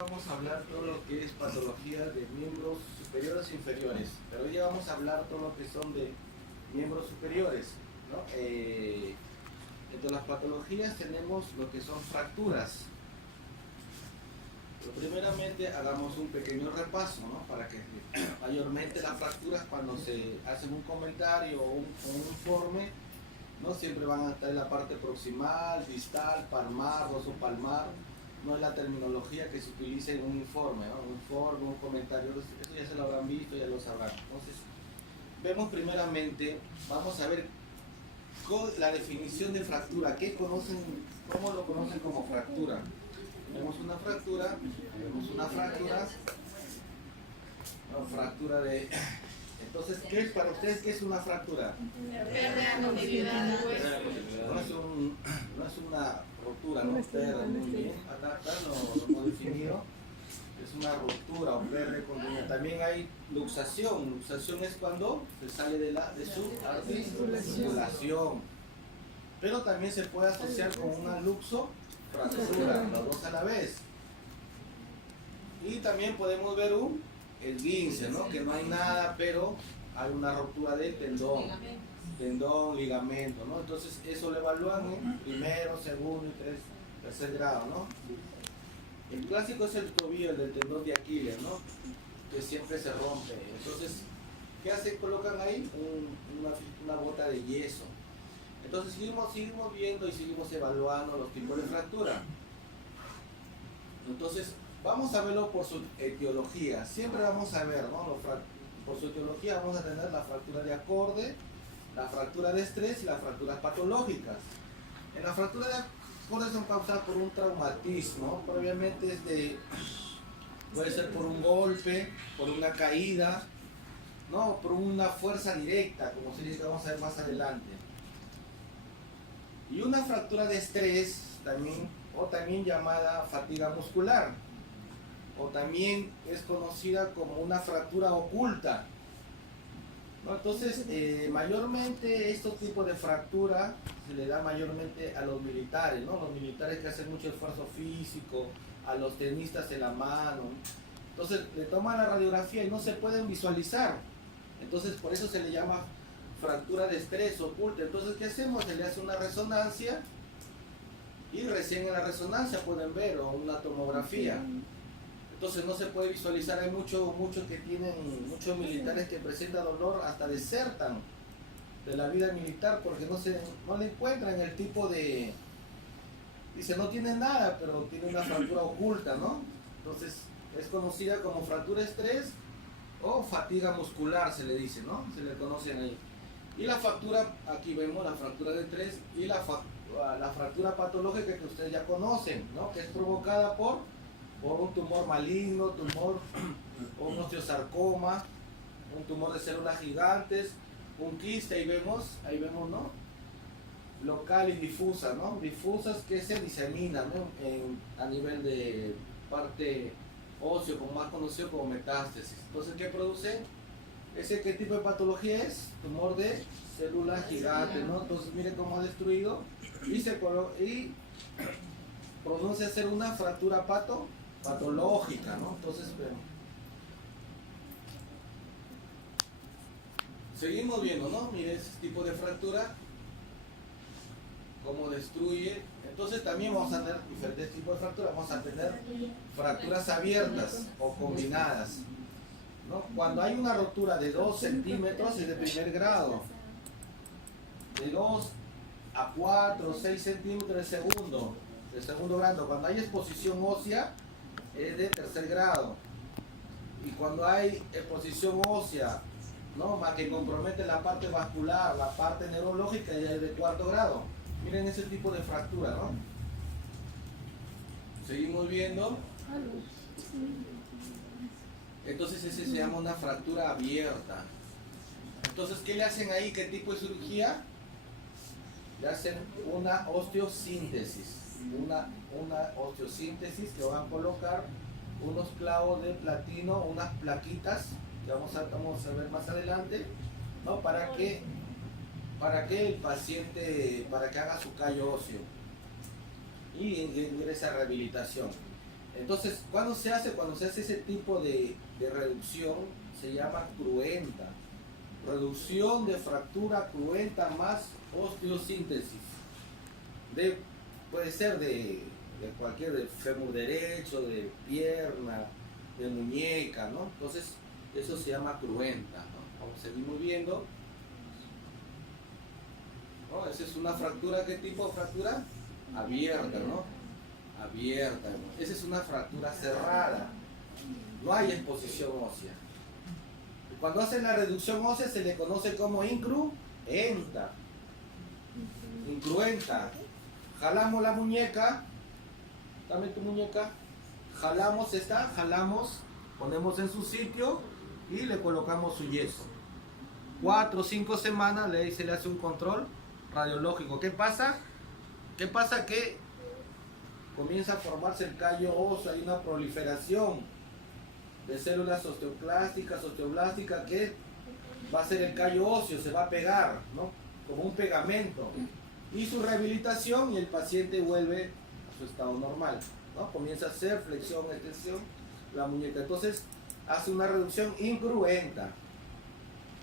Vamos a hablar todo lo que es patología de miembros superiores e inferiores, pero hoy ya vamos a hablar todo lo que son de miembros superiores, ¿no? Entre las patologías tenemos lo que son fracturas. Pero primeramente hagamos un pequeño repaso, ¿no? Para que mayormente las fracturas, cuando se hacen un comentario o un informe, no siempre van a estar en la parte proximal, distal, palmar, dorsal palmar. No es la terminología que se utiliza en un informe, ¿no? Un informe, un comentario, eso ya se lo habrán visto, ya lo sabrán. Entonces, vemos primeramente, vamos a ver la definición de fractura. ¿Cómo lo conocen como fractura? Vemos una fractura, fractura de... Entonces, ¿qué es para ustedes qué es una fractura? Pérdida de continuidad del hueso. No es una rotura, no pérdida, muy bien. Acá lo definido. Es una ruptura o pérdida de continuidad. También hay luxación. Luxación es cuando se sale de su articulación. Pero también se puede asociar con una luxofractura, los dos a la vez. Y también podemos ver un esguince, ¿no? Que no hay nada, pero hay una ruptura del tendón, ligamento, ¿no? Entonces eso lo evalúan en primero, segundo y tercer grado, ¿no? El clásico es el tobillo, el del tendón de Aquiles, ¿no? Que siempre se rompe. Entonces, ¿qué hacen? Colocan ahí una bota de yeso. Entonces seguimos viendo y seguimos evaluando los tipos de fractura. Entonces, vamos a verlo por su etiología. Siempre vamos a ver, ¿no? Por su etiología vamos a tener la fractura de acorde, la fractura de estrés y las fracturas patológicas. En la fractura de acorde son causadas por un traumatismo, probablemente puede ser por un golpe, por una caída, ¿no? Por una fuerza directa, como se dice que vamos a ver más adelante. Y una fractura de estrés también llamada fatiga muscular, o también es conocida como una fractura oculta, ¿no? Entonces, mayormente estos tipos de fractura se le da mayormente a los militares, ¿no? Los militares que hacen mucho esfuerzo físico, a los tenistas en la mano. Entonces, le toman la radiografía y no se pueden visualizar. Entonces, por eso se le llama fractura de estrés oculta. Entonces, ¿qué hacemos? Se le hace una resonancia y recién en la resonancia pueden ver, o una tomografía. Entonces no se puede muchos militares que presentan dolor, hasta desertan de la vida militar porque no le encuentran el tipo de... Dice, no tiene nada, pero tiene una fractura oculta, ¿no? Entonces es conocida como fractura de estrés o fatiga muscular, se le dice, ¿no? Se le conocen ahí. Y la fractura, aquí vemos la fractura de estrés y la fractura patológica que ustedes ya conocen, ¿no? Que es provocada por un tumor maligno, un osteosarcoma, un tumor de células gigantes, un quiste, ahí vemos, ¿no? Local y difusa, ¿no? Difusas que se diseminan, ¿no? A nivel de parte óseo, como más conocido como metástasis. Entonces, ¿qué produce? ¿Qué tipo de patología es? Tumor de células gigantes, ¿no? Entonces, miren cómo ha destruido y pronuncia ser una fractura patológica, ¿no? Entonces, seguimos viendo, ¿no? Mire ese tipo de fractura, cómo destruye. Entonces también vamos a tener diferentes tipos de fracturas. Vamos a tener fracturas abiertas o combinadas, ¿no? Cuando hay una rotura de 2 centímetros es de primer grado, de 2 a 4 o 6 centímetros de segundo grado. Cuando hay exposición ósea es de tercer grado, y cuando hay exposición ósea, ¿no? Más que compromete la parte vascular, la parte neurológica, ya es de cuarto grado. Miren ese tipo de fractura, ¿no? Seguimos viendo. Entonces ese se llama una fractura abierta. Entonces, ¿qué le hacen ahí? ¿Qué tipo de cirugía? Le hacen una osteosíntesis. Una osteosíntesis, que van a colocar unos clavos de platino, unas plaquitas que vamos a ver más adelante, ¿no? Para que el paciente, para que haga su callo óseo y ingrese a rehabilitación. Entonces, ¿cuándo se hace? Cuando se hace ese tipo de reducción, se llama cruenta. Reducción de fractura cruenta más osteosíntesis. Puede ser de cualquier, de fémur derecho, de pierna, de muñeca, ¿no? Entonces, eso se llama cruenta, ¿no? Como seguimos viendo, ¿no? Esa es una fractura, ¿qué tipo de fractura? Abierta, ¿no? Abierta, ¿no? Esa es una fractura cerrada. No hay exposición ósea. Cuando hacen la reducción ósea se le conoce como incruenta. Incruenta. Jalamos la muñeca. Dame tu muñeca. Jalamos esta, jalamos, ponemos en su sitio y le colocamos su yeso. 4 o 5 semanas se le hace un control radiológico. ¿Qué pasa? ¿Qué pasa? Que comienza a formarse el callo óseo, hay una proliferación de células osteoclásticas, osteoblásticas, que va a ser el callo óseo, se va a pegar, ¿no? Como un pegamento. Y su rehabilitación y el paciente vuelve a su estado normal, ¿no? Comienza a hacer flexión, extensión, la muñeca. Entonces hace una reducción incruenta.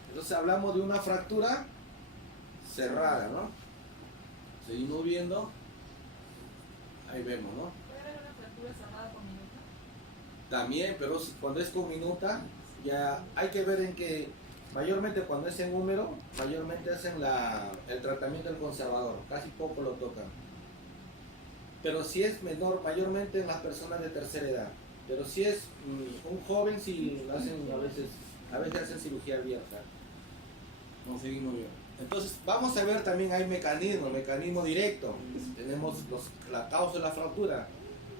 Entonces hablamos de una fractura cerrada, ¿no? Seguimos viendo. Ahí vemos, ¿no? ¿Puede haber una fractura cerrada con minuta? También, pero cuando es con minuta, ya hay que ver en que mayormente cuando es en húmero, mayormente hacen el tratamiento del conservador, casi poco lo tocan. Pero si es menor, mayormente en las personas de tercera edad. Pero si es un joven, sí lo hacen a veces hacen cirugía abierta. No seguimos bien. Entonces vamos a ver también hay mecanismo directo. Tenemos la causa de la fractura,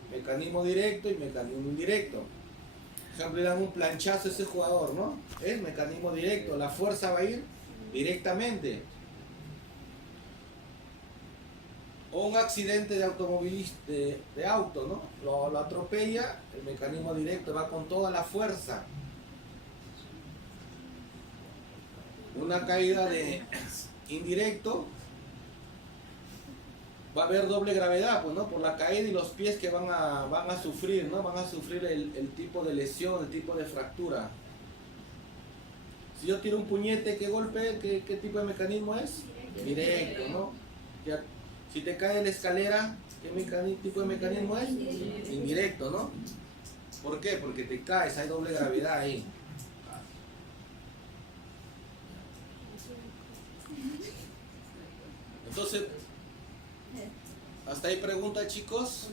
mecanismo directo y mecanismo indirecto. Por ejemplo, le dan un planchazo a ese jugador, ¿no? Es mecanismo directo, la fuerza va a ir directamente. O un accidente de automovilista, de auto, ¿no? Lo atropella, el mecanismo directo va con toda la fuerza. Una caída de indirecto, va a haber doble gravedad, pues, ¿no? Por la caída y los pies que van a sufrir, ¿no? Van a sufrir el tipo de lesión, el tipo de fractura. Si yo tiro un puñete, ¿qué golpe? ¿Qué tipo de mecanismo es? Directo, ¿no? Si te cae la escalera, ¿qué tipo de mecanismo es? Indirecto, ¿no? ¿Por qué? Porque te caes, hay doble gravedad ahí. Entonces, hasta ahí pregunta, chicos.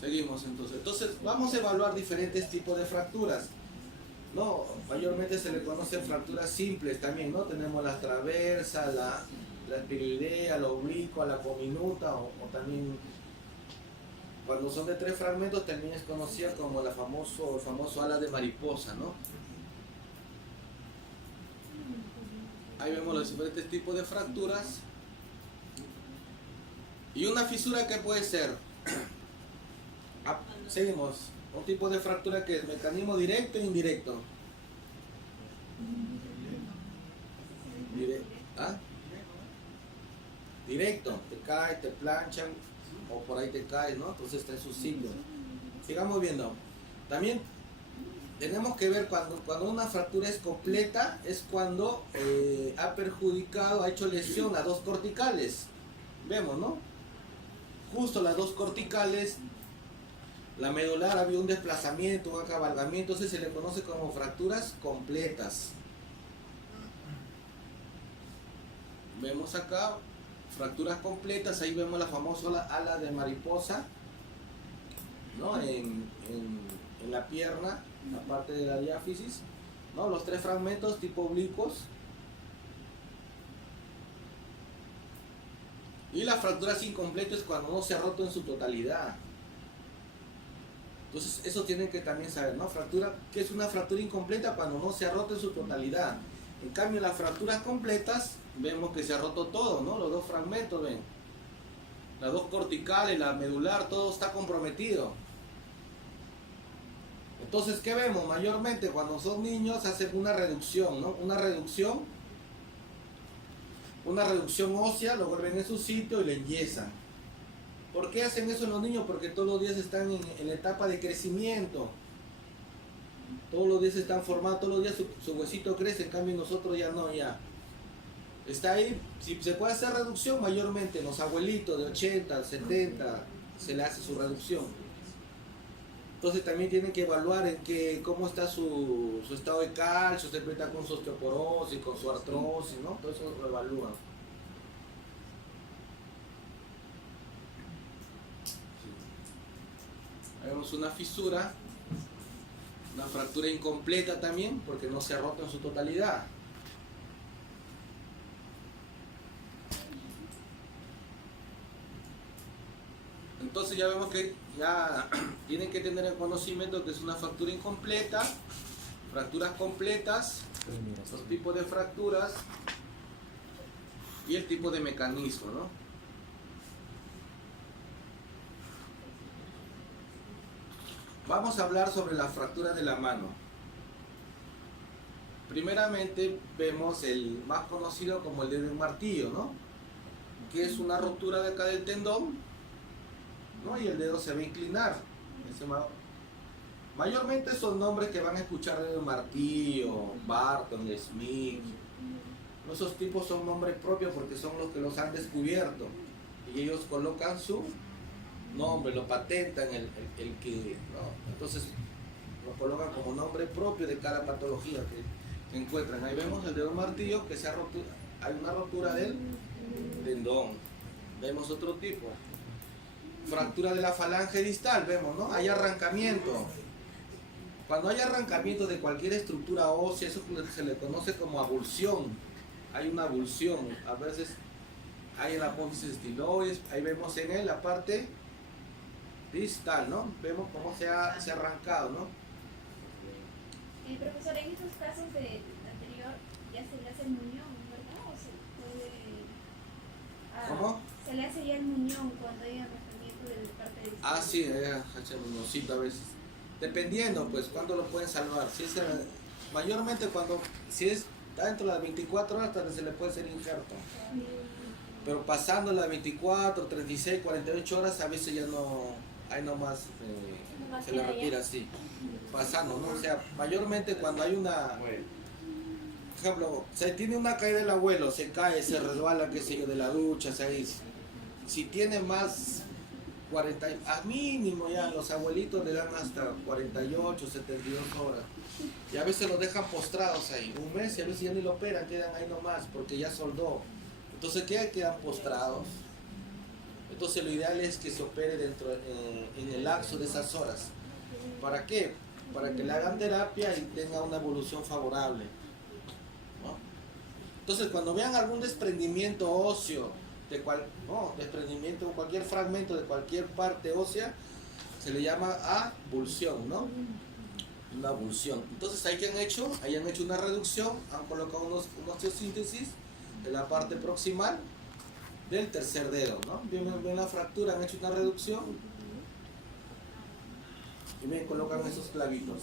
Seguimos entonces. Entonces, vamos a evaluar diferentes tipos de fracturas. No, mayormente se le conocen fracturas simples también, ¿no? Tenemos la transversa, la espiroidea, la oblicua, la cominuta, o también cuando son de 3 fragmentos también es conocida como el famoso ala de mariposa, ¿no? Ahí vemos los diferentes tipos de fracturas. Y una fisura que puede ser, seguimos, un tipo de fractura que es mecanismo directo e indirecto. Directo, te caes, te planchan o por ahí te caes, ¿no? Entonces está en su sitio. Sigamos viendo. También tenemos que ver cuando una fractura es completa, es cuando ha perjudicado, ha hecho lesión a 2 corticales. Vemos, ¿no? Justo las 2 corticales, la medular había un desplazamiento, un acabalgamiento, entonces se le conoce como fracturas completas. Vemos acá fracturas completas, ahí vemos la famosa ala de mariposa, ¿no? En la pierna, la parte de la diáfisis, ¿no? Los 3 fragmentos tipo oblicuos. Y las fracturas incompletas es cuando no se ha roto en su totalidad. Entonces eso tienen que también saber, ¿no? Fractura, ¿qué es una fractura incompleta? Cuando no se ha roto en su totalidad. En cambio, las fracturas completas vemos que se ha roto todo, ¿no? Los 2 fragmentos, ven. Las 2 corticales, la medular, todo está comprometido. Entonces, ¿qué vemos? Mayormente cuando son niños hacen una reducción, ¿no? Una reducción ósea, lo vuelven en su sitio y le enyesan. ¿Por qué hacen eso los niños? Porque todos los días están en la etapa de crecimiento. Todos los días se están formando, todos los días su huesito crece, en cambio nosotros ya no, ya. Está ahí, si se puede hacer reducción, mayormente los abuelitos de 80, 70, se le hace su reducción. Entonces también tienen que evaluar cómo está su estado de calcio, siempre está con su osteoporosis, con su artrosis, ¿no? Todo eso lo evalúan. Vemos una fisura, una fractura incompleta también, porque no se ha roto en su totalidad. Entonces ya vemos que ya tienen que tener el conocimiento que es una fractura incompleta, fracturas completas, los tipos de fracturas y el tipo de mecanismo, ¿no? Vamos a hablar sobre las fracturas de la mano. Primeramente vemos el más conocido como el dedo en martillo, ¿no? Que es una rotura de acá del tendón, ¿no? Y el dedo se va a inclinar. Mayormente son nombres que van a escuchar dedo en martillo, Barton, Smith. Esos tipos son nombres propios porque son los que los han descubierto. Y ellos colocan su nombre, lo patentan el que, ¿no? Entonces lo colocan como nombre propio de cada patología que encuentran. Ahí vemos el dedo martillo que se ha roto, hay una rotura del tendón. Vemos otro tipo, fractura de la falange distal, vemos, ¿no? Hay arrancamiento. Cuando hay arrancamiento de cualquier estructura ósea, eso se le conoce como abulsión. Hay una abulsión, a veces hay en la apófisis estiloides, ahí vemos en él la parte distal, ¿no? Vemos cómo se ha arrancado, ¿no? Profesor, en estos casos de anterior ya se le hace el muñón, ¿verdad? ¿O se puede...? ¿Cómo? Se le hace ya el muñón cuando hay arrancamiento de la parte distal. Sí, hace un muñoncito a veces. Dependiendo, pues, cuándo lo pueden salvar. Si es, mayormente si está dentro de las 24 horas, también se le puede hacer injerto. Pero pasando las 24, 36, 48 horas, a veces ya no, ahí nomás se le retira así. Pasando, ¿no? O sea, mayormente cuando hay una, por ejemplo, se tiene una caída del abuelo, se cae, se resbala, qué sé yo, de la ducha, si tiene más 40, a mínimo ya los abuelitos le dan hasta 48, 72 horas. Y a veces los dejan postrados ahí, un mes, y a veces ya ni lo operan, quedan ahí nomás, porque ya soldó. Entonces, ¿qué? Quedan postrados. Entonces, lo ideal es que se opere en el lapso de esas horas. ¿Para qué? Para que le hagan terapia y tenga una evolución favorable, ¿no? Entonces, cuando vean algún desprendimiento óseo, desprendimiento o cualquier fragmento de cualquier parte ósea, se le llama abulsión, ¿no? Una abulsión. Entonces, ahí que han hecho una reducción, han colocado una osteosíntesis de la parte proximal del tercer dedo, ¿no? Ven la fractura, han hecho una reducción y me colocan esos clavitos.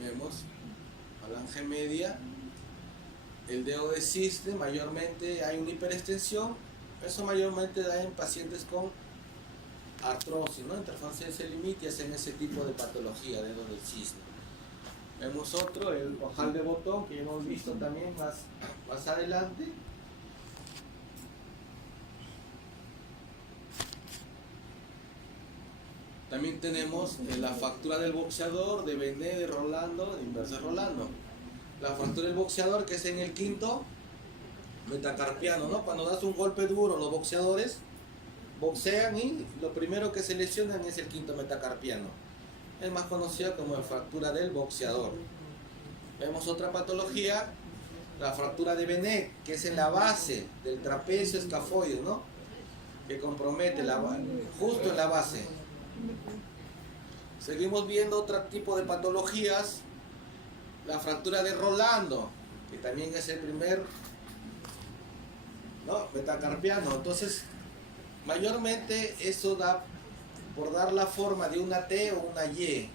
Vemos falange media, el dedo de cisne, mayormente hay una hiperextensión. Eso mayormente da en pacientes con artrosis, ¿no? Interferencia limite, hacen ese tipo de patología, dedo del cisne. Vemos otro, el ojal de botón, que hemos visto también más adelante. También tenemos la fractura del boxeador, de Bené, de Rolando, de Inverse Rolando. La fractura del boxeador, que es en el quinto metacarpiano, ¿no? Cuando das un golpe duro, los boxeadores boxean y lo primero que se lesionan es el quinto metacarpiano. Es más conocida como la fractura del boxeador. Vemos otra patología, la fractura de Bené, que es en la base del trapecio escafoide, ¿no? Que compromete justo en la base. Seguimos viendo otro tipo de patologías, la fractura de Rolando, que también es el primer, ¿no? Metacarpiano. Entonces, mayormente eso da por dar la forma de una T o una Y,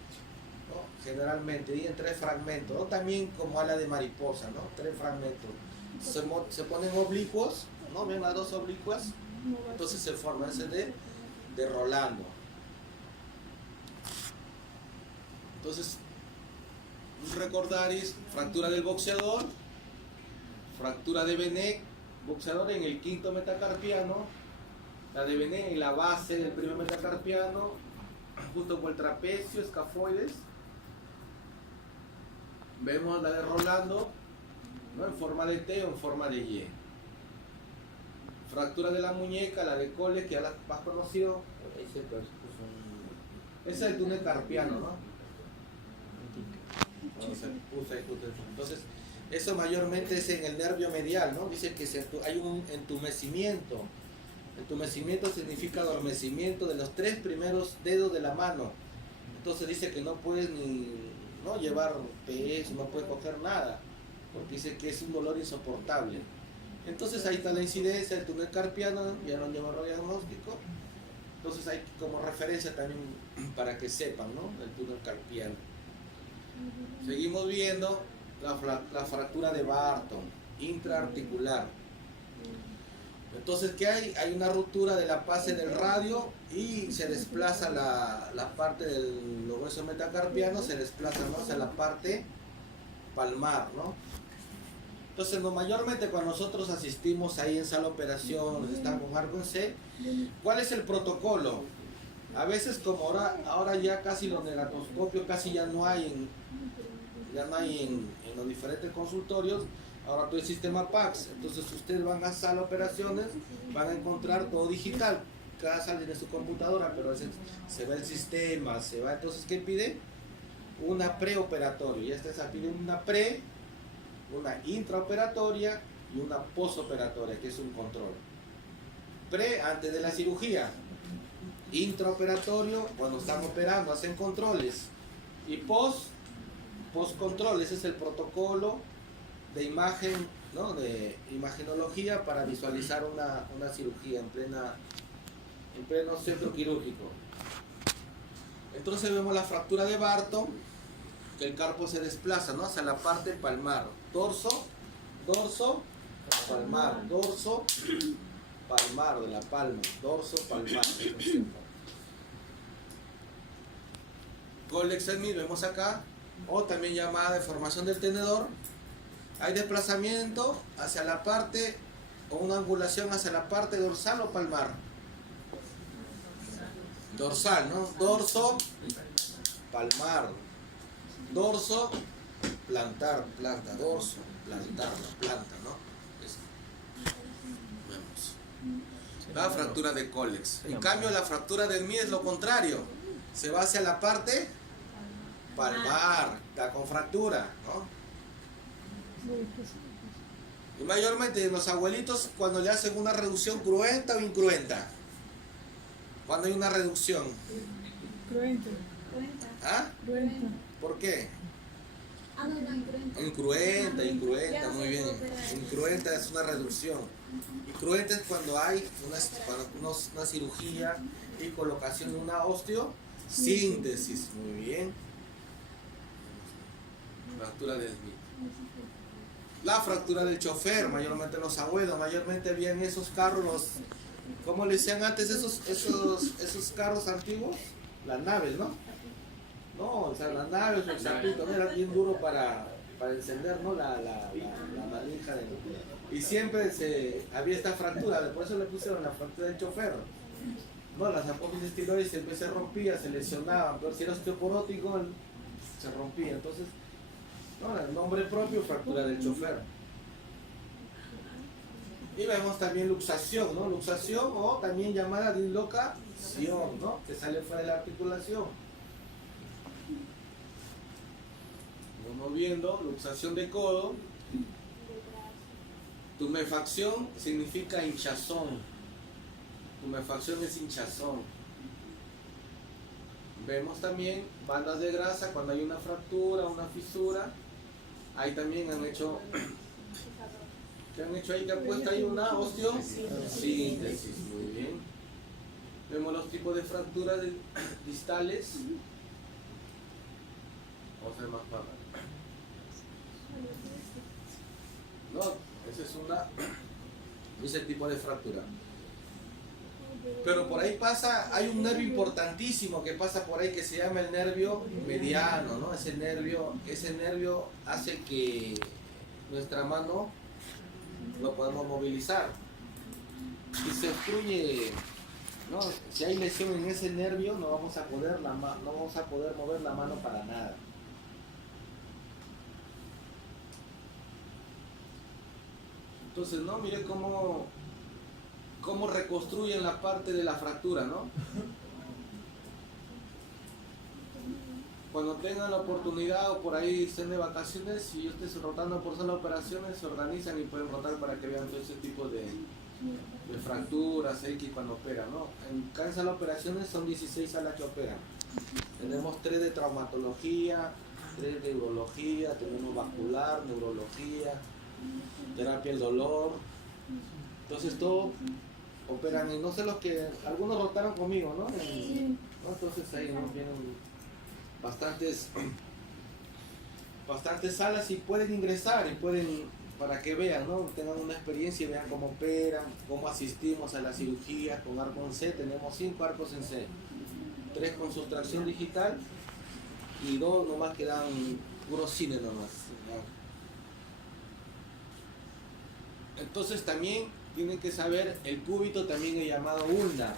¿no? Generalmente, y en 3 fragmentos, ¿no? También como ala de mariposa, ¿no? 3 fragmentos. Se ponen oblicuos ¿no? Ven las dos oblicuas, entonces se forma ese de Rolando. Entonces, recordaréis fractura del boxeador, fractura de Benet, boxeador en el quinto metacarpiano, la de Benet en la base del primer metacarpiano, justo por el trapecio, escafoides. Vemos la de Rolando, ¿no? En forma de T o en forma de Y. Fractura de la muñeca, la de Cole, que ya la has conocido. Esa es el túnel carpiano, ¿no? Entonces, eso mayormente es en el nervio medial, ¿no? Dice que hay un entumecimiento. Entumecimiento significa adormecimiento de los 3 primeros dedos de la mano. Entonces dice que no puedes ni llevar peso, no puedes coger nada, porque dice que es un dolor insoportable. Entonces ahí está la incidencia del túnel carpiano, ya lo llevo a diagnóstico. Entonces hay como referencia también para que sepan, ¿no? El túnel carpiano. Seguimos viendo la fractura de Barton, intraarticular. Entonces, ¿qué hay? Hay una ruptura de la base del radio y se desplaza la parte de los huesos metacarpianos, se desplaza, ¿no? Hacia la parte palmar, ¿no? Entonces, mayormente cuando nosotros asistimos ahí en sala de operaciones, estamos con arco en C, ¿cuál es el protocolo? A veces como ahora ya casi los negatoscopios casi ya no hay en los diferentes consultorios, ahora todo el sistema PACS, entonces ustedes van a sala de operaciones, van a encontrar todo digital, cada sala tiene su computadora, pero a veces se va el sistema, entonces ¿qué pide? Una preoperatoria, y esta se pide una intraoperatoria y una posoperatoria, que es un control. Pre, antes de la cirugía. Intraoperatorio, cuando están operando, hacen controles. Y post-control, ese es el protocolo de imagen, ¿no? De imagenología para visualizar una cirugía en pleno centro quirúrgico. Entonces vemos la fractura de Barton, que el carpo se desplaza, ¿no? Hacia la parte palmar. Dorso, palmar, dorso, palmar de la palma, dorso, palmar. Gollex Smith, vemos acá, o también llamada deformación del tenedor. Hay desplazamiento hacia la parte, o una angulación hacia la parte dorsal o palmar. Dorsal, ¿no? Dorso, palmar. Dorso, plantar, planta, dorso, plantar, planta, ¿no? Vemos. La fractura de Collex. En cambio, la fractura del Smith es lo contrario. Se va hacia la parte palmar, está con fractura, ¿no? Y mayormente los abuelitos cuando le hacen una reducción cruenta o incruenta. Cuando hay una reducción. Cruenta. ¿Ah? Cruenta. ¿Por qué? Incruenta. Incruenta, muy bien. Incruenta es una reducción. Incruenta es cuando hay una cirugía y colocación de una osteosíntesis. Muy bien. Fractura del Smith. La fractura del chofer, mayormente los abuelos, mayormente habían esos carros, ¿cómo le decían antes esos carros antiguos? Las naves, ¿no? No, o sea, las naves, el chapito, era bien duro para encender, ¿no? La manija y siempre había esta fractura, por eso le pusieron la fractura del chofer. No, las apófisis tiroides siempre se rompía, se lesionaban, pero si era osteoporótico se rompía, entonces, no, el nombre propio, fractura del chofer. Y vemos también luxación, ¿no? Luxación o también llamada dislocación, ¿no? Que sale fuera de la articulación. Vamos viendo, luxación de codo. Tumefacción significa hinchazón. Tumefacción es hinchazón. Vemos también bandas de grasa cuando hay una fractura, una fisura. Ahí también han hecho... ¿Qué han hecho ahí? Que han puesto ahí una osteosíntesis. Muy bien. Vemos los tipos de fracturas distales. Vamos a ver más para. No, esa es ese tipo de fractura. Pero por ahí pasa, hay un nervio importantísimo que pasa por ahí que se llama el nervio mediano, ¿no? Ese nervio hace que nuestra mano lo podamos movilizar. Si se obstruye, ¿no? Si hay lesión en ese nervio, no vamos a poder mover la mano para nada. Entonces, ¿no? Mire cómo reconstruyen la parte de la fractura, ¿no? Cuando tengan la oportunidad o por ahí estén de vacaciones, si yo estoy rotando por sala de operaciones, se organizan y pueden rotar para que vean todo ese tipo de fracturas X cuando operan, ¿no? En cada sala de operaciones son 16 salas que operan. Tenemos 3 de traumatología, 3 de urología, tenemos vascular, neurología, terapia del dolor. Entonces todo operan, y no sé los que, algunos rotaron conmigo, ¿no? ¿No? Entonces ahí ¿no? Vienen bastantes salas y pueden ingresar y pueden, para que vean, ¿no? Tengan una experiencia y vean cómo operan, cómo asistimos a la cirugía con arco en C. Tenemos 5 arcos en C, 3 con sustracción digital y 2 nomás que dan puro cine nomás, ¿no? Entonces también tienen que saber, el cúbito también es llamado ulna,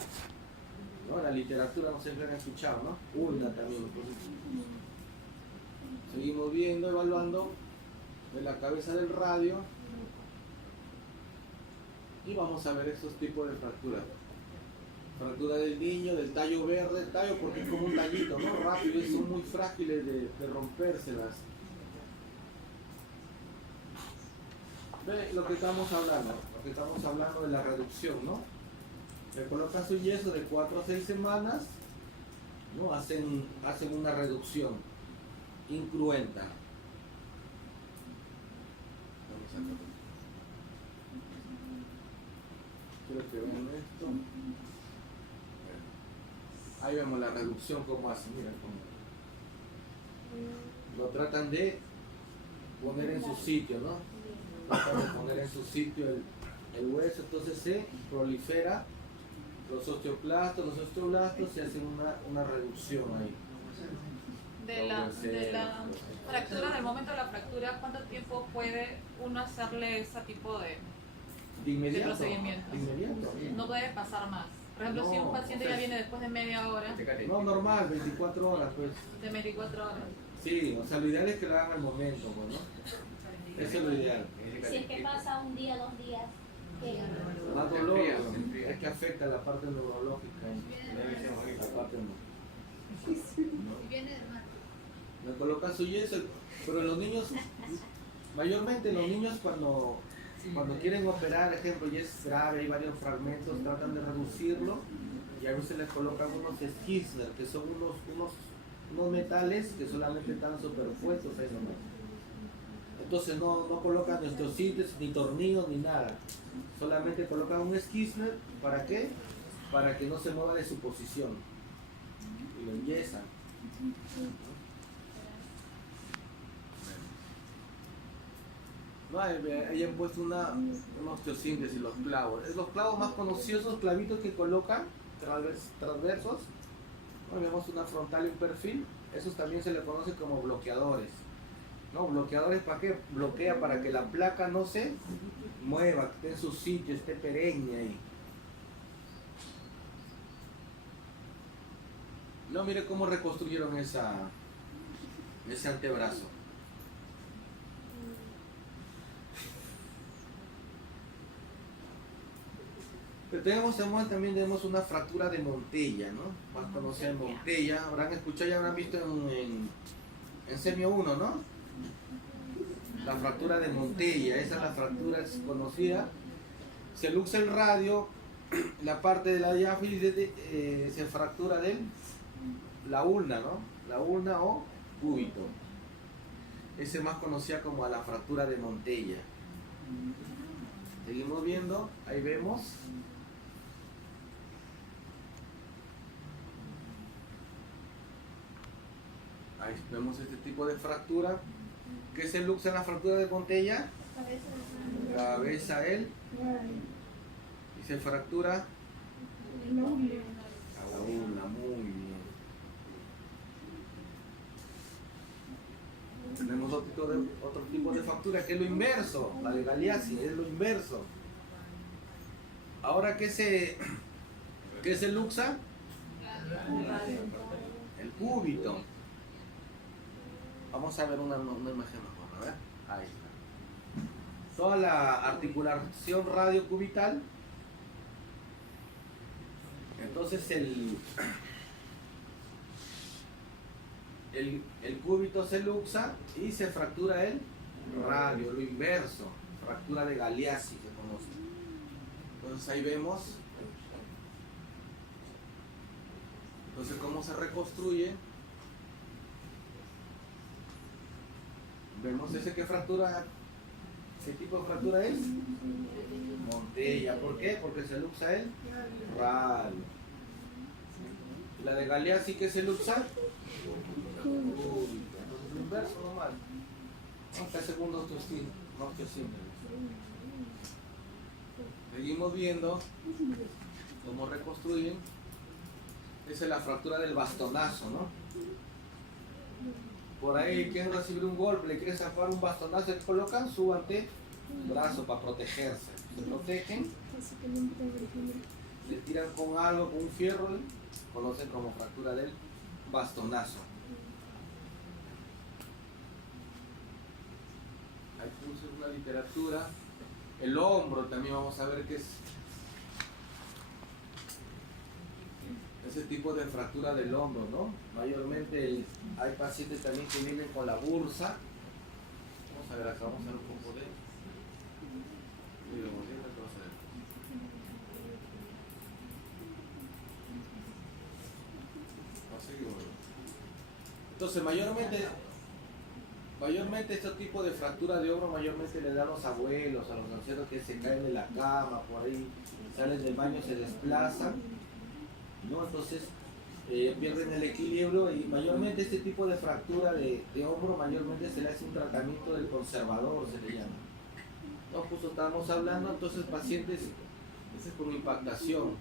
¿no? En la literatura no sé si han escuchado, ¿no? Ulna también. Entonces, seguimos viendo, evaluando de la cabeza del radio y vamos a ver estos tipos de fracturas. Fractura del niño, del tallo verde, tallo porque es como un tallito, ¿no? Rápido, y son muy frágiles de rompérselas. Ve lo que estamos hablando de la reducción, ¿no? Le colocan su yeso de 4 a 6 semanas, ¿no? Hacen una reducción incruenta. Quiero que vean esto. Ahí vemos la reducción como hace, mira cómo. Lo tratan de poner en su sitio, ¿no? Tratan de poner en su sitio el hueso, entonces se prolifera los osteoblastos se hacen una reducción ahí. De la fractura, del momento de la fractura, ¿cuánto tiempo puede uno hacerle ese tipo de procedimiento? De inmediato. No puede pasar más. Por ejemplo, si un paciente ya viene después de media hora. No, normal, 24 horas pues. De 24 horas. Sí, o sea, lo ideal es que lo hagan al momento, pues, ¿no? Eso es lo ideal. Si es que pasa un día, 2 días, Más dolor, es que afecta la parte neurológica. La parte viene de mar. Me colocan su yeso, pero los niños, mayormente los niños cuando quieren operar, ejemplo, y es grave, hay varios fragmentos, tratan de reducirlo y a veces les colocan unos Skissner, que son unos metales que solamente están superpuestos ahí nomás. Entonces no colocan ni osteocitos, ni tornillos, ni nada. Solamente colocan un Skissner, ¿para qué? Para que no se mueva de su posición. Y lo enyesan. No, ahí han puesto una osteosíntesis, los clavos. Es los clavos más conocidos, los clavitos que colocan, transversos. Bueno, vemos una frontal y un perfil. Esos también se les conoce como bloqueadores. ¿No? Bloqueadores, ¿para qué? Bloquea para que la placa no se mueva, que esté en su sitio, esté perenne ahí. No, mire cómo reconstruyeron ese antebrazo. Pero también tenemos una fractura de Montella, ¿no? Más conocida en Montella. Habrán escuchado y habrán visto en Semio 1, ¿no? La fractura de Montella, esa es la fractura conocida. Se luxa el radio, la parte de la diáfisis se fractura la ulna, ¿no? La ulna o cúbito. Esa es más conocida como la fractura de Montella. Seguimos viendo, ahí vemos. Ahí vemos este tipo de fractura. ¿Qué se luxa en la fractura de Montella? Cabeza, el y se fractura La uña. la ulna, muy bien. Tenemos otro tipo de fractura que es lo inverso, la de Galeazzi es lo inverso. Ahora, ¿qué se luxa? El cúbito. Vamos a ver una imagen mejor, a ver. Ahí está. Toda la articulación radiocubital. Entonces el cúbito se luxa y se fractura el radio, lo inverso. Fractura de Galeazzi se conoce. Entonces ahí vemos. Entonces, ¿cómo se reconstruye? Vemos ese que fractura. ¿Qué tipo de fractura es? Montella. ¿Por qué? Porque se luxa el radio. La de Galeazzi, ¿qué se luxa? Entonces, lo inverso normal. Hasta segundo osteocíntesis. Seguimos viendo cómo reconstruyen. Esa es la fractura del bastonazo, ¿no? Por ahí quieren recibir un golpe, le quieren zafar un bastonazo, colocan su antebrazo para protegerse. Se protegen, le tiran con algo, con un fierro, conocen como fractura del bastonazo. Ahí puse una literatura. El hombro también vamos a ver qué es. Ese tipo de fractura del hombro, ¿no? Mayormente hay pacientes también que vienen con la bursa. Vamos a ver acá, vamos a ver un poco de... Entonces, mayormente este tipo de fractura de hombro mayormente le dan a los abuelos, a los ancianos que se caen de la cama, por ahí salen del baño, se desplazan, ¿no? Entonces pierden el equilibrio y mayormente este tipo de fractura de hombro mayormente se le hace un tratamiento del conservador, se le llama. No, justo estábamos hablando, entonces pacientes, ese es con impactación.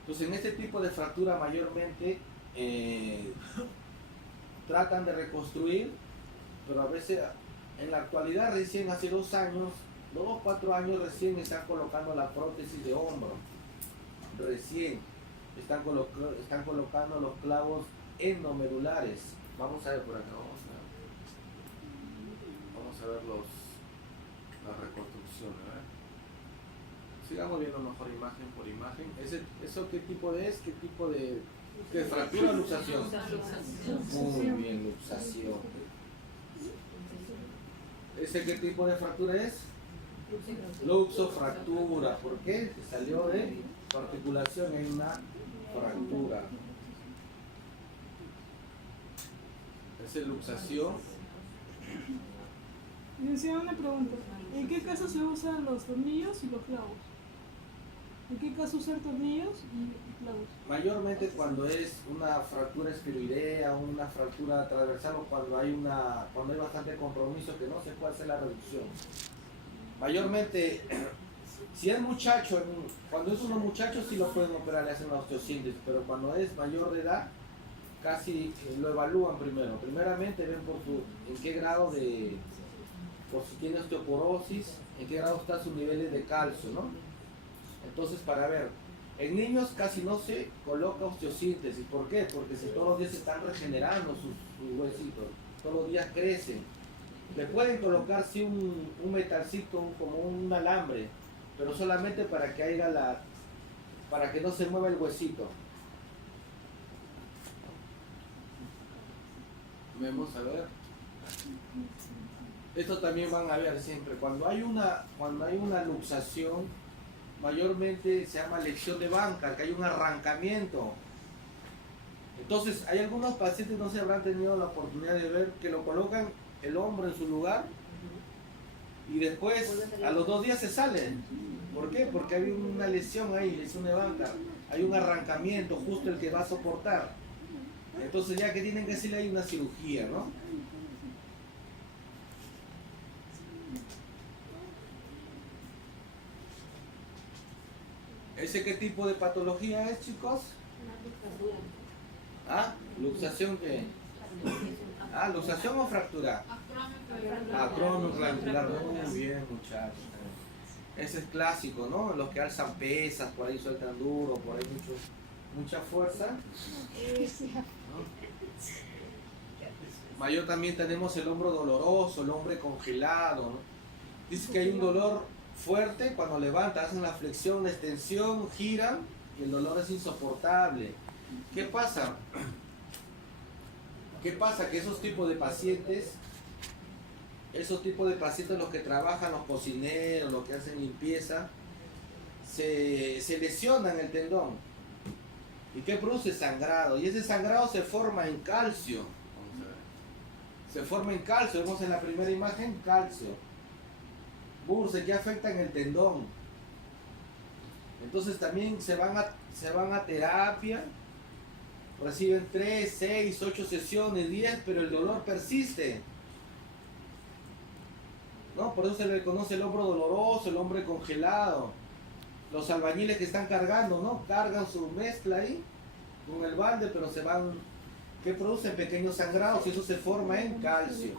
Entonces en este tipo de fractura mayormente tratan de reconstruir, pero a veces en la actualidad recién hace 2 años, 2 o 4 años recién están colocando la prótesis de hombro. Recién están colocando los clavos endomedulares. Vamos a ver por acá, vamos a ver la reconstrucción, ¿verdad? Sigamos viendo mejor imagen por imagen. ¿Eso qué tipo de es? ¿Qué tipo de fractura o luxación? Muy bien, luxación. ¿Ese qué tipo de fractura es? Luxofractura. ¿Por qué? Salió de articulación en una fractura. Esa es luxación. Y decía una pregunta, ¿en qué caso se usan los tornillos y los clavos? ¿En qué caso usar tornillos y clavos? Mayormente cuando es una fractura espiroidea, una fractura transversal o cuando hay bastante compromiso que no se puede hacer la reducción. Mayormente, si es muchacho, cuando es unos muchachos sí lo pueden operar, le hacen la osteosíntesis, pero cuando es mayor de edad, casi lo evalúan primero. Primeramente ven en qué grado por si tiene osteoporosis, en qué grado están sus niveles de calcio, ¿no? Entonces, para ver, en niños casi no se coloca osteosíntesis. ¿Por qué? Porque si todos los días se están regenerando sus huesitos, todos los días crecen. Le pueden colocar sí un metalcito, como un alambre, pero solamente para que para que no se mueva el huesito. Vamos a ver. Esto también van a ver siempre. Cuando hay una luxación, mayormente se llama lección de banca, que hay un arrancamiento. Entonces, hay algunos pacientes, no se habrán tenido la oportunidad de ver, que lo colocan el hombro en su lugar y después a los 2 días se salen. ¿Por qué? Porque hay una lesión ahí, lesión de banca. Hay un arrancamiento, justo el que va a soportar. Entonces ya que tienen que hacerle ahí una cirugía, ¿no? ¿Ese qué tipo de patología es, chicos? ¿Ah? ¿Luxación qué? Ah, ¿luxación o fractura? Acromioclavicular. Muy bien, muchachos. Ese es clásico, ¿no? Los que alzan pesas, por ahí sueltan duro, por ahí mucha fuerza. Mayor también tenemos el hombro doloroso, el hombro congelado, ¿no? Dice que hay un dolor fuerte cuando levantan, hacen la flexión, la extensión, giran y el dolor es insoportable. ¿Qué pasa? ¿Qué pasa? Que esos tipos de pacientes, los que trabajan, los cocineros, los que hacen limpieza, se lesionan el tendón. ¿Y qué produce? Sangrado. Y ese sangrado se forma en calcio. Vamos a ver. Se forma en calcio. Vemos en la primera imagen calcio. Burse, que afecta en el tendón. Entonces también se van a terapia. Reciben 3, 6, 8 sesiones, 10, pero el dolor persiste. ¿No? Por eso se le conoce el hombro doloroso, el hombro congelado. Los albañiles que están cargando, ¿no? Cargan su mezcla ahí con el balde, pero se van, que producen pequeños sangrados y eso se forma en calcio.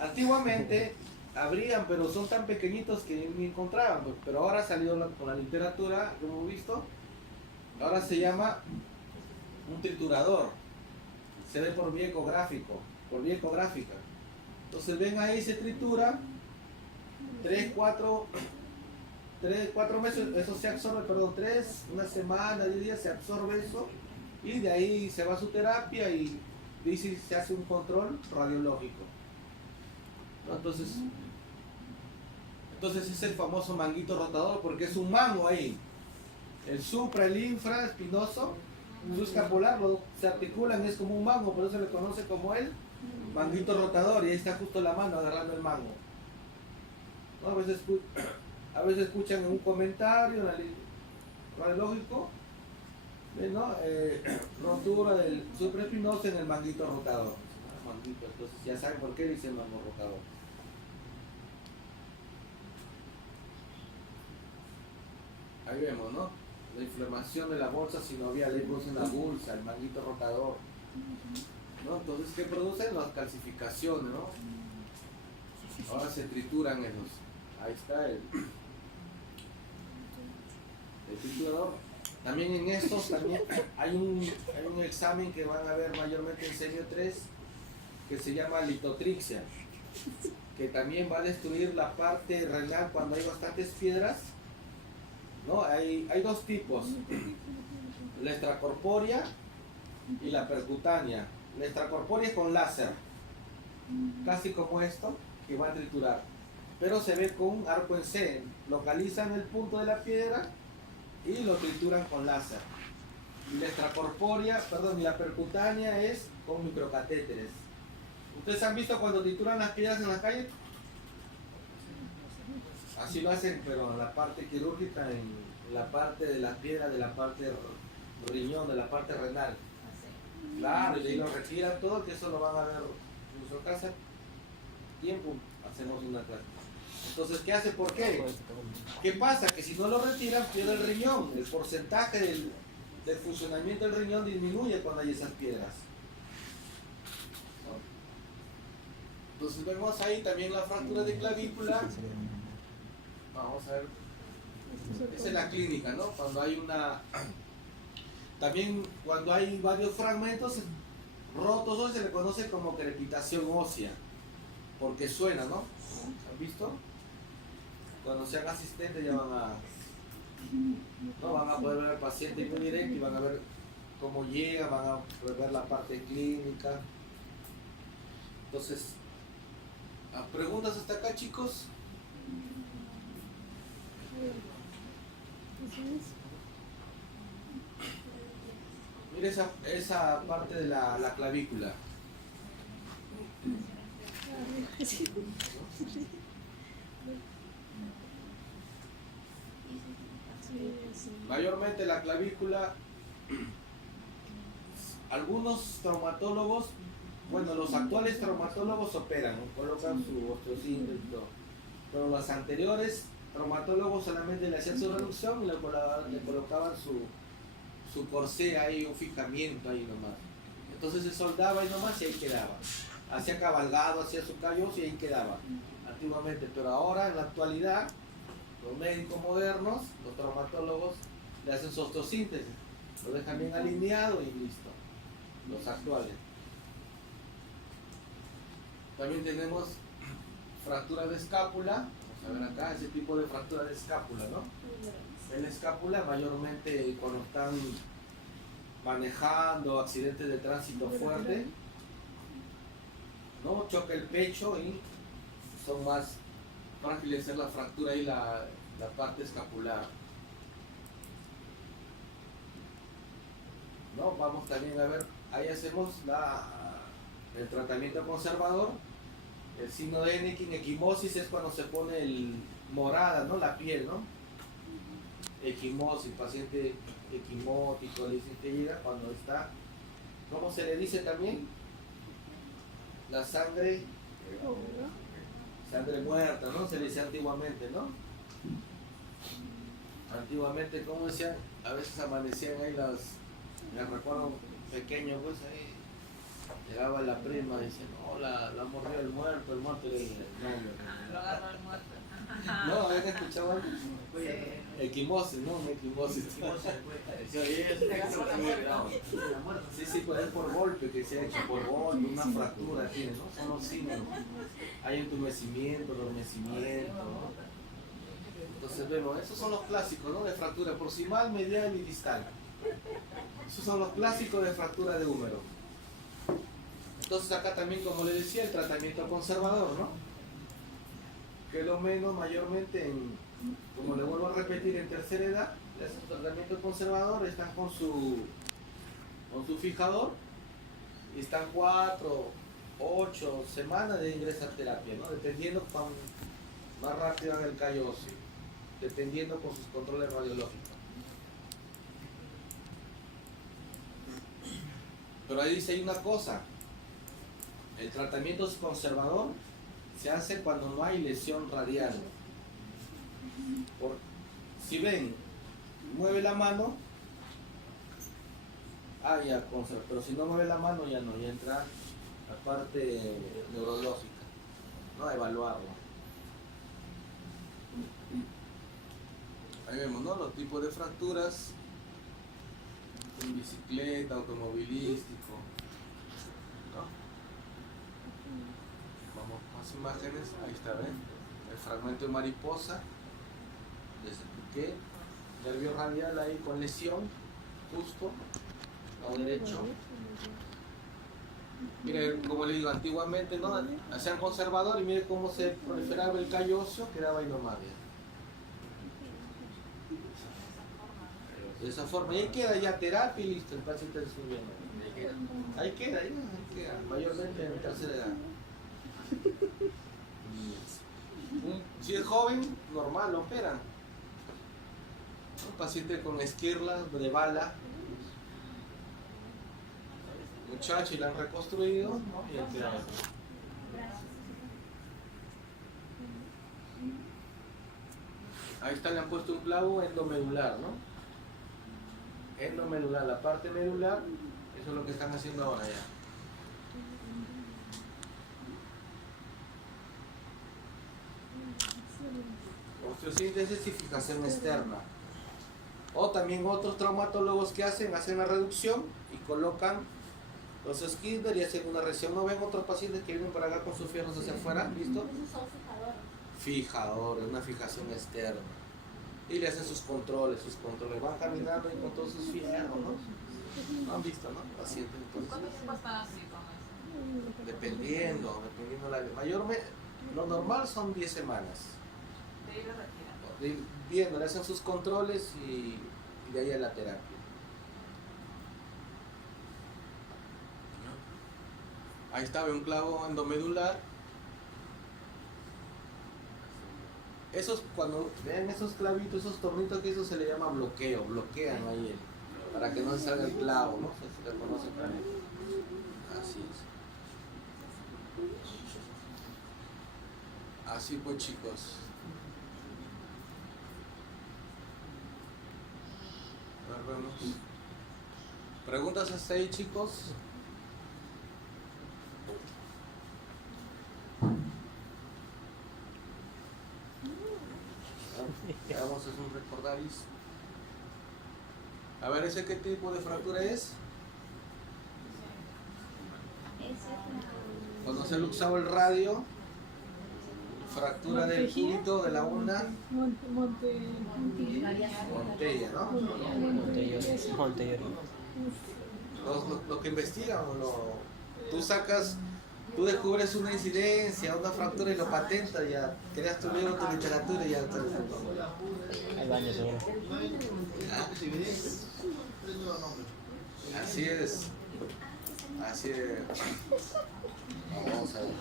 Antiguamente habrían, pero son tan pequeñitos que ni encontraban, pero ahora salió con la literatura, como hemos visto, ahora se llama un triturador, se ve por vía ecográfica. Entonces ven ahí, se tritura, 3, 4 meses, eso se absorbe, una semana, 10 días se absorbe eso, y de ahí se va a su terapia y dice se hace un control radiológico. ¿No? Entonces es el famoso manguito rotador porque es un mango ahí. El supra, el infra espinoso, su escapular se articulan, es como un mango, por eso se le conoce como el manguito rotador, y ahí está justo la mano agarrando el mango. ¿No? A veces escuchan en un comentario radiológico, ¿no? Rotura del supraespinoso en el manguito rotador. Entonces ya saben por qué dicen mango rotador. Ahí vemos, ¿no? La inflamación de la bolsa sinovial, ahí produce una bolsa, el manguito rotador. ¿No? Entonces, ¿qué producen? Las calcificaciones, ¿no? Ahora se trituran esos. Ahí está el triturador. También en estos hay un examen que van a ver mayormente en serio 3 que se llama litotripsia, que también va a destruir la parte renal cuando hay bastantes piedras. ¿No? Hay 2 tipos, la extracorpórea y la percutánea. La extracorpórea es con láser, casi como esto, que va a triturar, pero se ve con un arco en C, localizan el punto de la piedra y lo trituran con láser. Y la extracorpórea, y la percutánea es con microcatéteres. ¿Ustedes han visto cuando trituran las piedras en la calle? Así lo hacen, pero en la parte quirúrgica, en la parte de la piedra, de la parte riñón, de la parte renal. Claro, y de ahí lo retiran todo, que eso lo van a ver en nuestra casa. Tiempo, hacemos una clase. Entonces, ¿qué hace? ¿Por qué? ¿Qué pasa? Que si no lo retiran, pierde el riñón. El porcentaje del funcionamiento del riñón disminuye cuando hay esas piedras. Entonces vemos ahí también la fractura de clavícula. Vamos a ver. Esa es la clínica, ¿no? Cuando hay también cuando hay varios fragmentos rotos, hoy se le conoce como crepitación ósea, porque suena, ¿no? ¿Han visto? Cuando sean asistentes ya van a poder ver al paciente muy directo y van a ver cómo llega, van a poder ver la parte clínica. Entonces, ¿preguntas hasta acá, chicos? Mira esa parte de la clavícula. Mayormente la clavícula, algunos traumatólogos, los actuales traumatólogos operan, colocan su osteocíntesis, pero los anteriores traumatólogos solamente le hacían su reducción y le colocaban su corsé ahí, un fijamiento ahí nomás. Entonces se soldaba ahí nomás y ahí quedaba. Hacía cabalgado, hacía su calloso y ahí quedaba. Antiguamente, pero ahora en la actualidad, los médicos modernos, los traumatólogos, le hacen su osteosíntesis. Lo dejan bien alineado y listo. Los actuales. También tenemos fractura de escápula. Vamos a ver acá, ese tipo de fractura de escápula, ¿no? En la escápula mayormente cuando están manejando accidentes de tránsito fuerte, ¿no? Choca el pecho y son más frágiles ser la fractura y la parte escapular. ¿No? Vamos también a ver, ahí hacemos el tratamiento conservador. El signo de Henneking, equimosis, es cuando se pone morada, ¿no? La piel, ¿no? Equimosis, paciente equimótico, le dicen que llega cuando está, ¿cómo se le dice también? La sangre muerta, ¿no? Se le dice antiguamente, ¿no? Antiguamente, ¿cómo decían? A veces amanecían ahí me recuerdo pequeño, pues ahí llegaba la prima y decía, no, la mordió el muerto era el nombre. Lo agarró el muerto. No, habían escuchado algo. Equimosis, ¿no? Una equimosis. Sí, pues es por golpe, que se ha hecho por golpe, una fractura tiene, ¿no? Son los signos. Hay entumecimiento, adormecimiento, ¿no? Entonces vemos, esos son los clásicos, ¿no? De fractura proximal, medial y distal. Esos son los clásicos de fractura de húmero. Entonces acá también, como le decía, el tratamiento conservador, ¿no? Que lo menos mayormente, como le vuelvo a repetir, en tercera edad, le hacen tratamiento conservador, están con su fijador y están 4, 8 semanas de ingresar a terapia, ¿no? Dependiendo cuán más rápido haga el callo óseo, dependiendo con sus controles radiológicos. Pero ahí dice, hay una cosa, el tratamiento conservador se hace cuando no hay lesión radial. Si ven, mueve la mano, ya conserva, pero si no mueve la mano ya no, ya entra la parte neurológica, ¿no? A evaluarlo. Ahí vemos, ¿no? Los tipos de fracturas en bicicleta, automovilístico, ¿no? Vamos más imágenes, ahí está, ¿ven? El fragmento de mariposa, desde piqué, nervio radial ahí con lesión, justo, lado derecho. Mire, como le digo, antiguamente, ¿no? Hacían conservador y mire cómo se proliferaba el callo óseo, quedaba ahí nomás. De esa forma, y ahí queda ya terapia y listo, el paciente está subiendo. Ahí queda, mayormente en tercera edad. Si es joven, normal, lo operan. Un paciente con esquirla de bala, muchacho, y la han reconstruido, ¿no? Y entera. Ahí está, le han puesto un clavo endomedular, ¿no? Endomedular, la parte medular, eso es lo que están haciendo ahora ya. Osteosíntesis y fijación externa. O también otros traumatólogos que hacen la reducción y colocan los esquínders y hacen una reacción. ¿No ven otros pacientes que vienen para acá con sus fierros hacia afuera? ¿Listo? Fijadores, una fijación externa. Y le hacen sus controles, van caminando y con todos sus fierros, ¿no? ¿No han visto, no? Pacientes. ¿Cuánto tiempo están así con eso? Dependiendo mayormente, lo normal son 10 semanas. De ahí lo retiran. Viendo, le hacen sus controles y de ahí a la terapia. Ahí está, ve un clavo endomedular. Esos, cuando vean esos clavitos, esos tornitos, que eso se le llama bloqueo, bloquean ahí para que no se salga el clavo, ¿no? Se le conoce también. Así es. Así pues, chicos. A ver, vemos. ¿Preguntas hasta ahí, chicos? Vamos a hacer un recordaris. A ver, ¿ese qué tipo de fractura es? Cuando se usaba el radio, fractura del cúbito de la onda. Montella, ¿no? Los que investigan, tú descubres una incidencia, una fractura y lo patentas, ya creas tu libro, tu literatura y ya está. Hay baño seguro. Así es. Así es. Vamos a ver.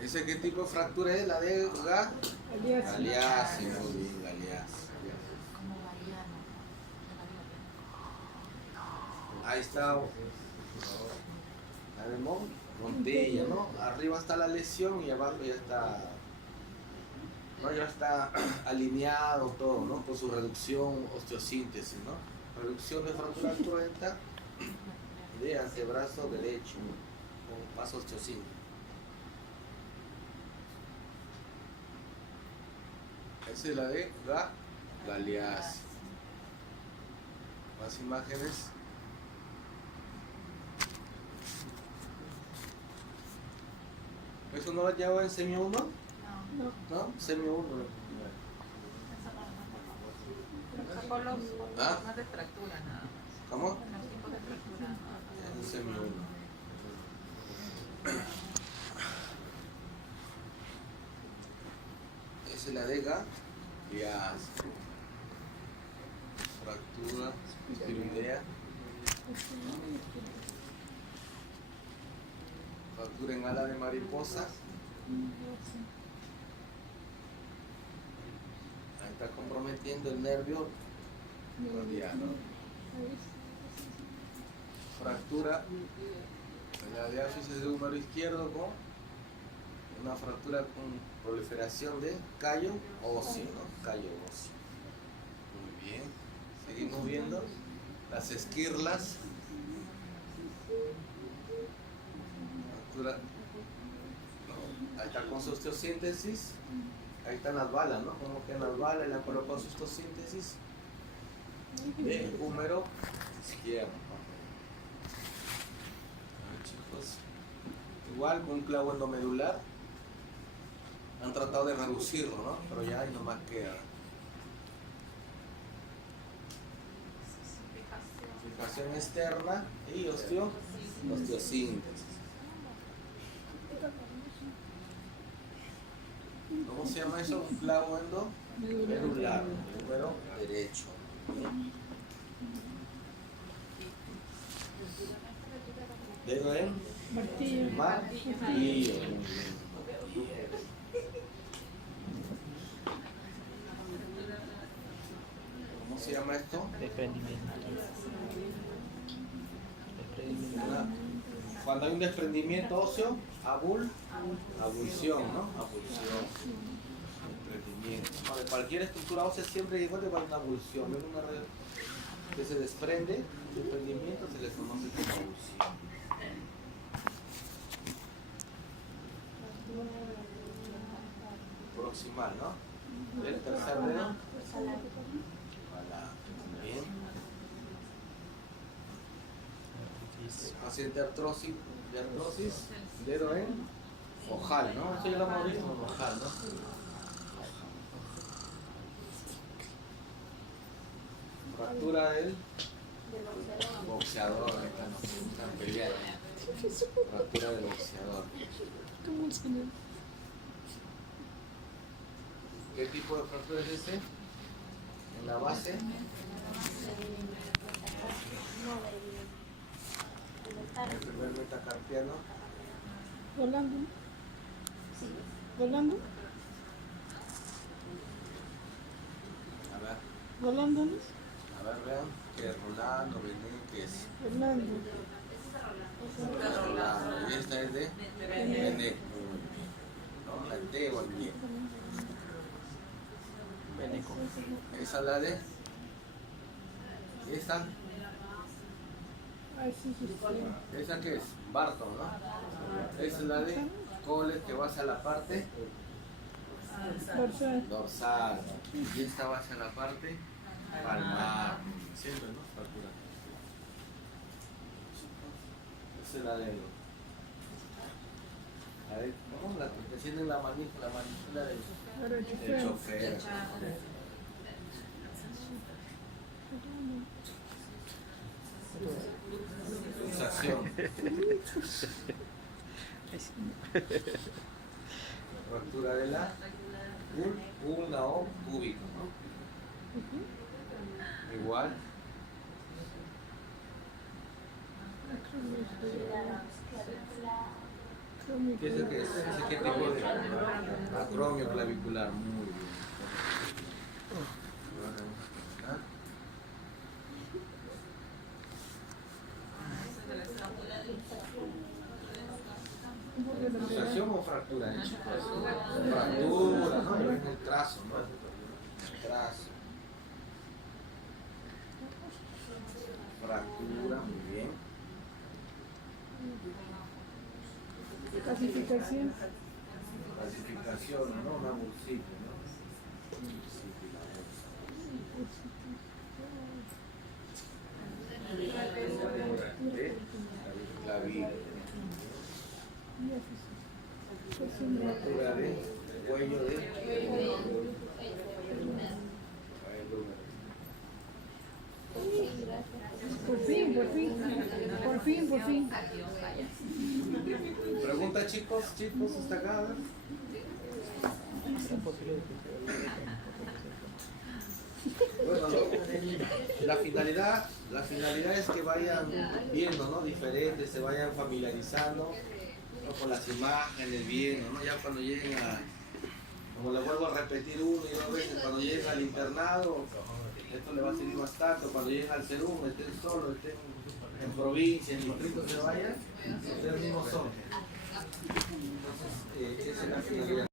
¿Ese qué tipo de fractura es? ¿La de Galeazzi? Muy bien, Galeazzi. Ahí está. La de Montella, ¿no? Arriba está la lesión y abajo ya está. ¿No? Ya está alineado todo, ¿no? Con su reducción, osteosíntesis, ¿no? Reducción de fractura cruenta de antebrazo derecho con paso osteosíntesis. Esa es la de Galeazzi. Más imágenes. ¿Eso no lo lleva en semi 1? ¿No? Semi 1. Sacó los formas de fractura nada más. ¿Cómo? Los tipos de fractura. En semi 1. Esa es la de Galeazzi. Fractura espiroidea. Fractura en ala de mariposa. Ahí está comprometiendo el nervio radiano. Fractura en la diáfisis del húmero izquierdo con una fractura con proliferación de callo óseo, ¿no? Callo óseo. Muy bien. Seguimos viendo las esquirlas. Fractura. Ahí está con su osteosíntesis. Ahí están las balas, ¿no? Como que en las balas la colocó su osteosíntesis del húmero izquierdo. Chicos, igual con un clavo endomedular han tratado de reducirlo, ¿no? Pero ya ahí nomás queda. Fijación externa y osteosíntesis. ¿Cómo se llama eso? Un clavo endomedular, húmero derecho. Dedo en martillo. ¿Cómo se llama esto? Desprendimiento. Cuando hay un desprendimiento óseo, abulsión, ¿no? Abulsión. Desprendimiento. De cualquier estructura ósea siempre igual va a una abulsión. Ven una red que se desprende, desprendimiento se le conoce como abulsión. Proximal, ¿no? El tercer dedo. Bien. Paciente de artrosis, dedo en ojal, ¿no? Eso ya lo hemos visto en ojal, ¿no? Fractura del boxeador, están peleando. Fractura del boxeador. ¿Qué tipo de fractura es este? En la base. El primer metacarpiano. Rolando. Rolando. A ver. Rolando. A ver, vean que es Rolando, Bené, que es Rolando. Rolando. Y esta es de Bené. No, la D o el pie. Nico. Esa es la de. Esta. Ay, sí, sí, sí. ¿Esa qué es? Barton, ¿no? Esa es la de Cole, que va hacia la parte Dorsal. dorsal. Y esta va hacia la parte palmar. Siempre, ¿no? Fractura. Esa es la de. A ver, ¿cómo la que tiene la manícula del chofer? Pulsación. Fractura de la ulna o cúbico, ¿no? Igual. ¿Qué es el que es? ¿Ese qué tipo de acromio clavicular? Muy bien. ¿Pulsación o fractura? Fractura, ¿no? En el trazo, ¿no? Trazo. Fractura, muy bien. Clasificación. Clasificación, ¿no? Una bursitis, ¿no? Clavícula. Fractura de cuello de. Por fin, por fin. Por fin, por fin. Pregunta, chicos, hasta acá. A ver. Bueno, la finalidad es que vayan viendo, ¿no? Diferentes, se vayan familiarizando, ¿no? Con las imágenes, viendo, ¿no? Ya cuando lleguen a, como le vuelvo a repetir una y dos veces, cuando lleguen al internado, esto le va a servir bastante. Cuando lleguen al CERUM, estén solos, estén en provincia, en distrito, se vayan, ustedes mismos son. Entonces, esa es la finalidad.